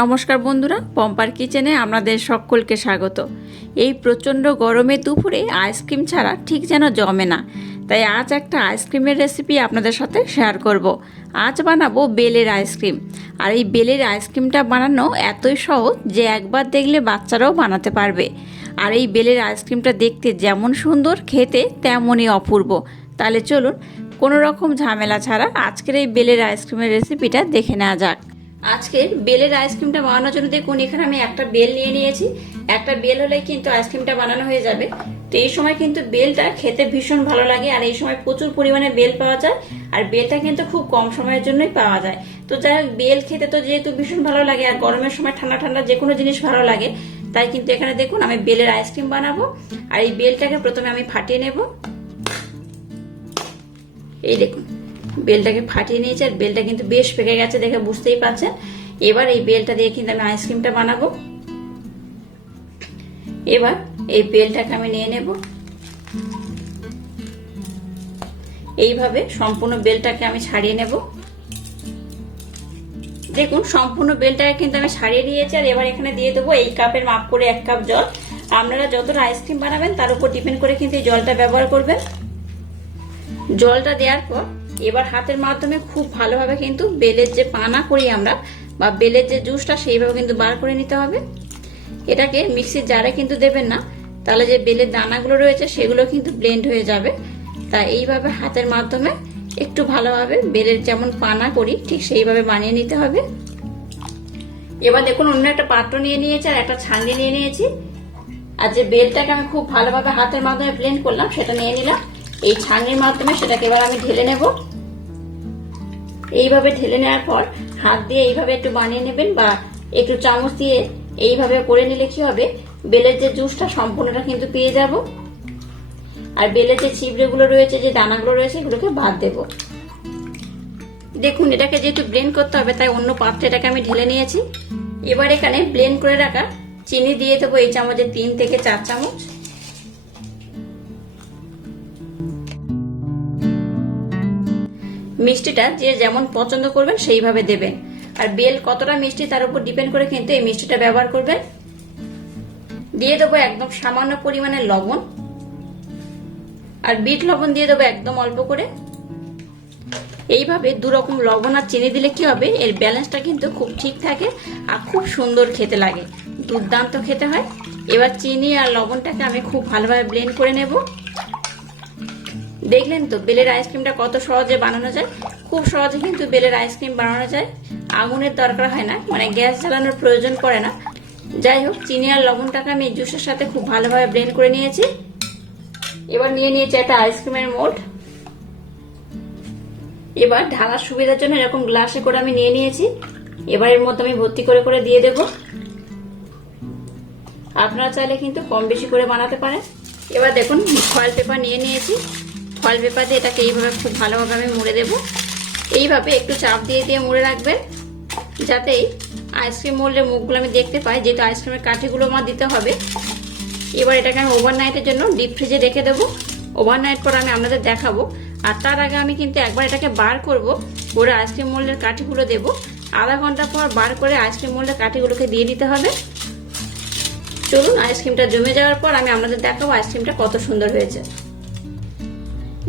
নমস্কার বন্ধুরা, পম্পার কিচেনে আপনাদের সকলকে স্বাগত। এই প্রচণ্ড গরমে দুপুরে আইসক্রিম ছাড়া ঠিক যেন জমে না। তাই আজ একটা আইসক্রিমের রেসিপি আপনাদের সাথে শেয়ার করব। আজ বানাবো বেলের আইসক্রিম। আর এই বেলের আইসক্রিমটা বানানো এতই সহজ যে একবার দেখলে বাচ্চারাও বানাতে পারবে। আর এই বেলের আইসক্রিমটা দেখতে যেমন সুন্দর, খেতে তেমনই অপূর্ব। তাহলে চলুন, কোনো রকম ঝামেলা ছাড়া আজকের এই বেলের আইসক্রিমের রেসিপিটা দেখে নেওয়া যাক। আজকের বেলের আইসক্রিমটা বানানোর জন্য দেখুন, এখানে আমি একটা বেল নিয়ে নিয়েছি। একটা বেল হলে কিন্তু আইসক্রিমটা বানানো হয়ে যাবে। তো এই সময় কিন্তু বেলটা খেতে ভীষণ ভালো লাগে আর এই সময় প্রচুর পরিমাণে বেল পাওয়া যায় আর বেলটা কিন্তু খুব কম সময়ের জন্যই পাওয়া যায়। তো যাই হোক, বেল খেতে তো যেহেতু ভীষণ ভালো লাগে আর গরমের সময় ঠান্ডা ঠান্ডা যে কোনো জিনিস ভালো লাগে, তাই কিন্তু এখানে দেখুন আমি বেলের আইসক্রিম বানাবো আর এই বেলটাকে প্রথমে আমি ফাটিয়ে নেব। এই দেখুন। বেলটাকে ফাটিয়ে নিয়েছি আর বেলটা কিন্তু বেশ পেকে গেছে দেখে বুঝতেই পারছেন। এবার এই বেলটা দিয়ে কিন্তু আমি আইসক্রিমটা বানাবো। এবার এই বেলটাকে আমি নিয়ে নেব। এইভাবে সম্পূর্ণ বেলটাকে আমি ছাড়িয়ে নেব। দেখুন, সম্পূর্ণ বেলটাকে কিন্তু আমি ছাড়িয়ে নিয়েছি আর এবার এখানে দিয়ে দেবো এই কাপের মাপ করে এক কাপ জল। আপনারা যতটা আইসক্রিম বানাবেন তার উপর ডিপেন্ড করে কিন্তু এই জলটা ব্যবহার করবেন। জলটা দেওয়ার পর এবার হাতের মাধ্যমে খুব ভালোভাবে কিন্তু বেলের যে পানা করি আমরা, বা বেলের যে জুসটা সেইভাবে কিন্তু বার করে নিতে হবে। এটাকে মিক্সির জারে কিন্তু দেবেন না, তাহলে যে বেলের দানাগুলো রয়েছে সেগুলো কিন্তু ব্লেন্ড হয়ে যাবে। তা এইভাবে হাতের মাধ্যমে একটু ভালোভাবে বেলের যেমন পানা করি, ঠিক সেইভাবে বানিয়ে নিতে হবে। এবার দেখুন, অন্য একটা পাত্র নিয়ে নিয়েছি আর একটা ছাঁকনি নিয়ে নিয়েছি। আর যে বেলটাকে আমি খুব ভালোভাবে হাতের মাধ্যমে ব্লেন্ড করলাম, সেটা নিয়ে নিলাম। এই ছাঁকনির মাধ্যমে সেটাকে এবার আমি ঢেলে নেব। এইভাবে ঢেলে নেওয়ার পর হাত দিয়ে এইভাবে একটু বানিয়ে নেবেন বা একটু চামচ দিয়ে এইভাবে করে নিলে কি হবে, বেলের যে জুসটা সম্পূর্ণটা কিন্তু পেয়ে যাব। আর বেলের যে ছিবড়েগুলো রয়েছে, যে দানাগুলো রয়েছে, এগুলোকে বাদ দেব। দেখুন, এটাকে যেহেতু ব্লেন্ড করতে হবে, তাই অন্য পাত্রে এটাকে আমি ঢেলে নিয়েছি। এবার এখানে ব্লেন্ড করে রাখা চিনি দিয়ে দেবো এই চামচে তিন থেকে চার চামচ। মিষ্টিটা যে যেমন পছন্দ করবেন, সেইভাবে দেবেন। আর বেল কতটা মিষ্টি তার উপর ডিপেন্ড করে কিন্তু এই মিষ্টিটা ব্যবহার করবেন। দিয়ে দেবো একদম সামান্য পরিমাণে লবণ। আর বিট লবণ দিয়ে দেবো একদম অল্প করে। এইভাবে দু রকম লবণ আর চিনি দিলে কি হবে, এর ব্যালেন্সটা কিন্তু খুব ঠিক থাকে আর খুব সুন্দর খেতে লাগে। দুর্দান্ত খেতে হয়। এবার চিনি আর লবণটাকে আমি খুব ভালোভাবে ব্লেন্ড করে নেব। দেখলেন তো, বেলের আইসক্রিমটা কত সহজে বানানো যায়? খুব সহজে কিন্তু বেলের আইসক্রিম বানানো যায়। আগুনের দরকার হয় না মানে গ্যাস জ্বালানোর প্রয়োজন পড়ে না। যাই হোক, চিনি আর লবণটাকে আমি জুসের সাথে খুব ভালোভাবে ব্লেন্ড করে নিয়েছি। এবার নিয়ে নিয়েছি একটা আইসক্রিমের মোল্ড এবার ঢালার সুবিধার জন্য এরকম গ্লাসে করে আমি নিয়ে নিয়েছি। এবার এর মধ্যে আমি ভর্তি করে করে দিয়ে দেব। আপনারা চাইলে কিন্তু কম বেশি করে বানাতে পারেন। এবার দেখুন ফয়েল পেপার নিয়ে নিয়েছি। ফয়েল পেপার দিয়ে এটাকে এইভাবে খুব ভালোভাবে আমি মুড়ে দেব। এইভাবে একটু চাপ দিয়ে দিয়ে মুড়ে রাখবেন, যাতে আইসক্রিম মোল্ডের মুখগুলো আমি দেখতে পাই, যেহেতু আইসক্রিমের কাঠিগুলো আমার দিতে হবে। এবার এটাকে আমি ওভারনাইটের জন্য ডিপ ফ্রিজে রেখে দেবো। ওভারনাইট পর আমি আপনাদের দেখাবো। আর তার আগে আমি কিন্তু একবার এটাকে বার করব, করে আইসক্রিম মোল্ডের কাঠিগুলো দেবো। আধা ঘণ্টা পর বার করে আইসক্রিম মোল্ডের কাঠিগুলোকে দিয়ে দিতে হবে। চলুন, আইসক্রিমটা জমে যাওয়ার পর আমি আপনাদের দেখাবো আইসক্রিমটা কত সুন্দর হয়েছে।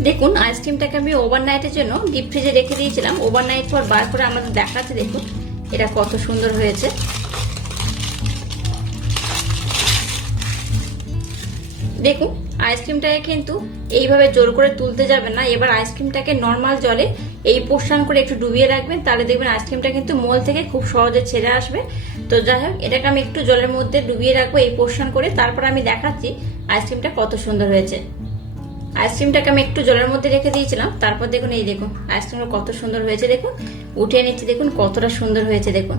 দেখুন আইসক্রিমটাকে আমি ওভারনাইটের জন্য ডিপ ফ্রিজে রেখে দিয়েছিলাম। ওভারনাইট পর বার করে আমাদের দেখাচ্ছে, দেখুন, এটা কত সুন্দর হয়েছে। দেখুন আইসক্রিমটাকে কিন্তু এইভাবে জোর করে তুলতে যাবেন না। এবার আইসক্রিমটাকে নর্মাল জলে এই পোষণ করে একটু ডুবিয়ে রাখবেন, তাহলে দেখবেন আইসক্রিমটা কিন্তু মোল থেকে খুব সহজে ছেড়ে আসবে। তো যাই হোক, এটাকে আমি একটু জলের মধ্যে ডুবিয়ে রাখব এই পোষণ করে। তারপর আমি দেখাচ্ছি আইসক্রিমটা কত সুন্দর হয়েছে। আইসক্রিমটাকে আমি একটু জলের মধ্যে রেখে দিয়েছিলাম। তারপর দেখুন, এই দেখুন আইসক্রিমটা কত সুন্দর হয়েছে দেখুন। উঠে নিচ্ছি, দেখুন, কতটা সুন্দর হয়েছে দেখুন।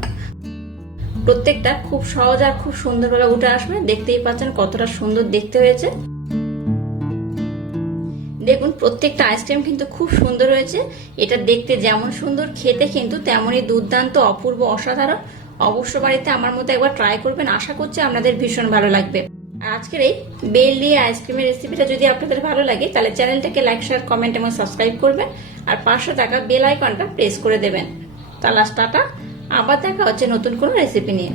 প্রত্যেকটা খুব সহজ আর খুব সুন্দরভাবে উঠে আসবে। দেখতেই পাচ্ছেন কতটা সুন্দর দেখতে হয়েছে। দেখুন, প্রত্যেকটা আইসক্রিম কিন্তু খুব সুন্দর হয়েছে। এটা দেখতে যেমন সুন্দর, খেতে কিন্তু তেমনই দুর্দান্ত, অপূর্ব, অসাধারণ। অবশ্য বাড়িতে আমার মতো একবার ট্রাই করবেন। আশা করছি আপনাদের ভীষণ ভালো লাগবে। আজকের এই বেল আইসক্রিমের রেসিপিটা যদি আপনাদের ভালো লাগে, তাহলে চ্যানেলটাকে লাইক শেয়ার কমেন্ট এবং সাবস্ক্রাইব করবেন। আর পাঁচশো টাকা বেল আইকনটা প্রেস করে দেবেন। তাহলে টাটা, আবার দেখা হচ্ছে নতুন কোনো রেসিপি নিয়ে।